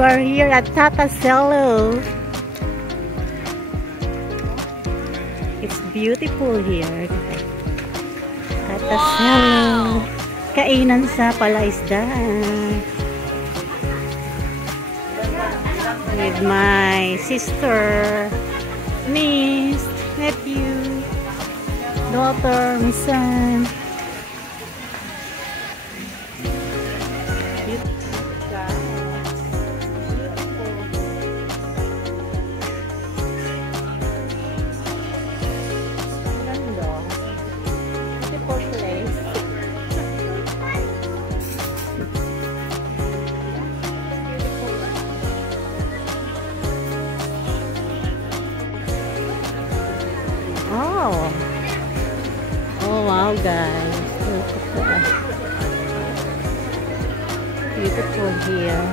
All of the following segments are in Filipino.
are here at Tatacello. It's beautiful here. Tatacello. Kainan sa palaisdaan. With my sister, niece, nephew, daughter, my son. Oh wow, guys, look at that. Beautiful here.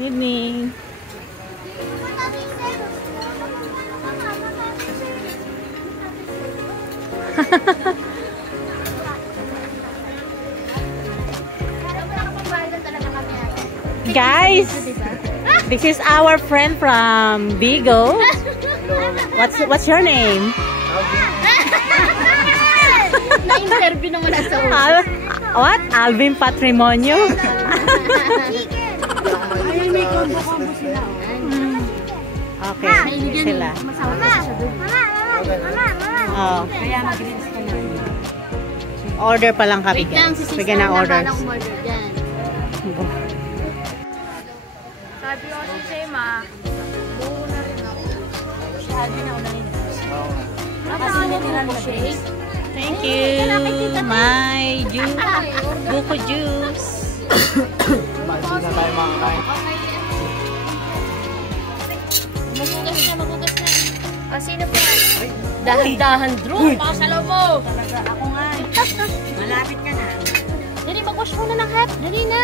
Evening. Guys, this is our friend from Bigo. What's your name? Na-interview naman na sa what? Alvin Patrimonio? Ayun, may combo-combo sila. Okay, sila. Oh. Kaya mag-greens ka na. Order pa lang kami, guys. We're gonna order. Sabi ko si Sema, buo na rin ako. Si Alvin na unahin. Kasi nila mo shake. Thank you. My juice. Buko juice. Hindi na tayo makakain. Magugas na, magugas na. Sino pa? Dahan-dahan, Drew. Pakasalaw mo. Talaga, ako nga. Malapit ka na. Dali, mag-wash muna ng hat. Dali na.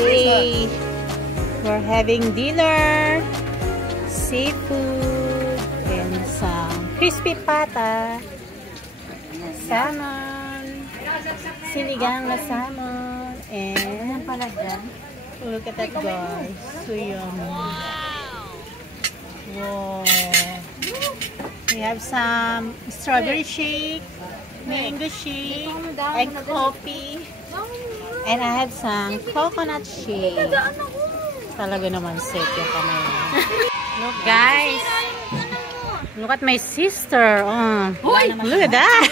Okay. We're having dinner. Seafood. And some crispy pata. Salmon. Sinigang na salmon. And look at that, guys. So yummy. Wow. We have some strawberry shake, mango shake, and coffee. And I have some coconut shake. Talaga naman set yung kamay niya. Look, guys. Look at my sister. Oh, look at that.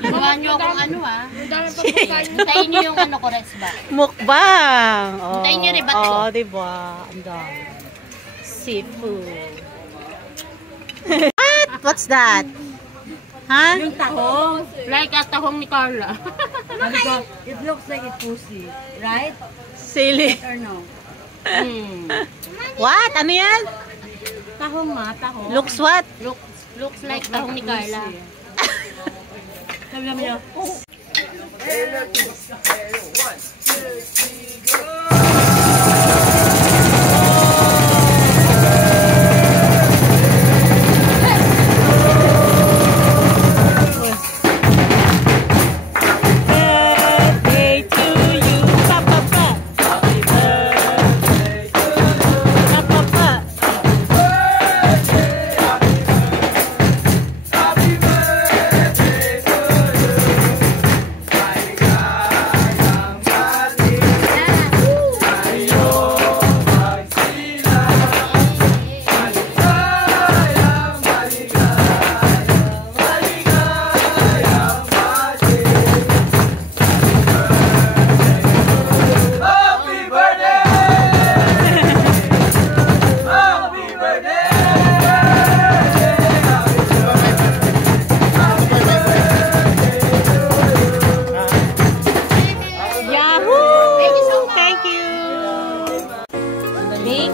Gawa nyo akong ano Hintayin nyo yung ano ko, Resba. Mukbang. Oh, Hintayin nyo ribat ko. Oh, diba? Ang dami. Seafood. What's that? Huh? Yung tahong. Like a tahong ni Carla. It looks like a pussy, right? Silly. Or no? What? Ano yan? Tahong ma, tahong. Looks what? Looks like tahong ni Carla. Sabi namin yun.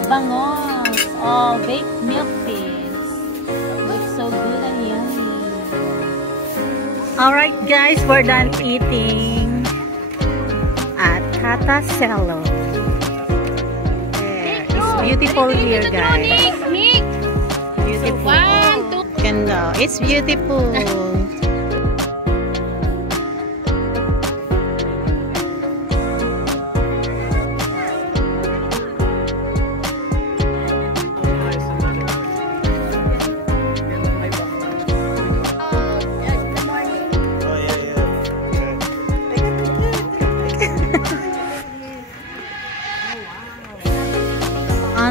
Bangos. Oh, baked milk fish. Looks so good and yummy. Alright guys, we're done eating at Tatacello. There. It's beautiful here, guys. Beautiful. Ganda. It's beautiful.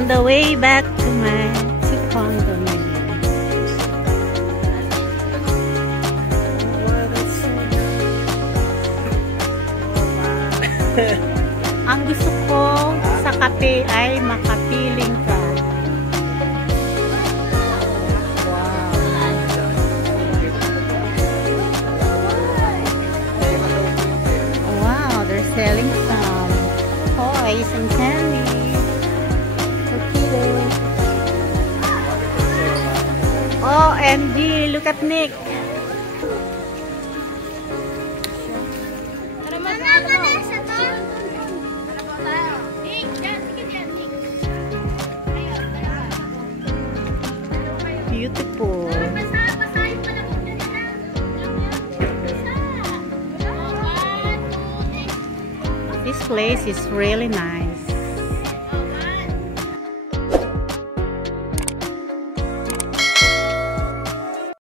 on the way back to my condominium. Ang gusto ko sa kape ay makapiling ka. Wow, they're selling some toys and candy for kids. OMG, look at Nick. Beautiful. This place is really nice.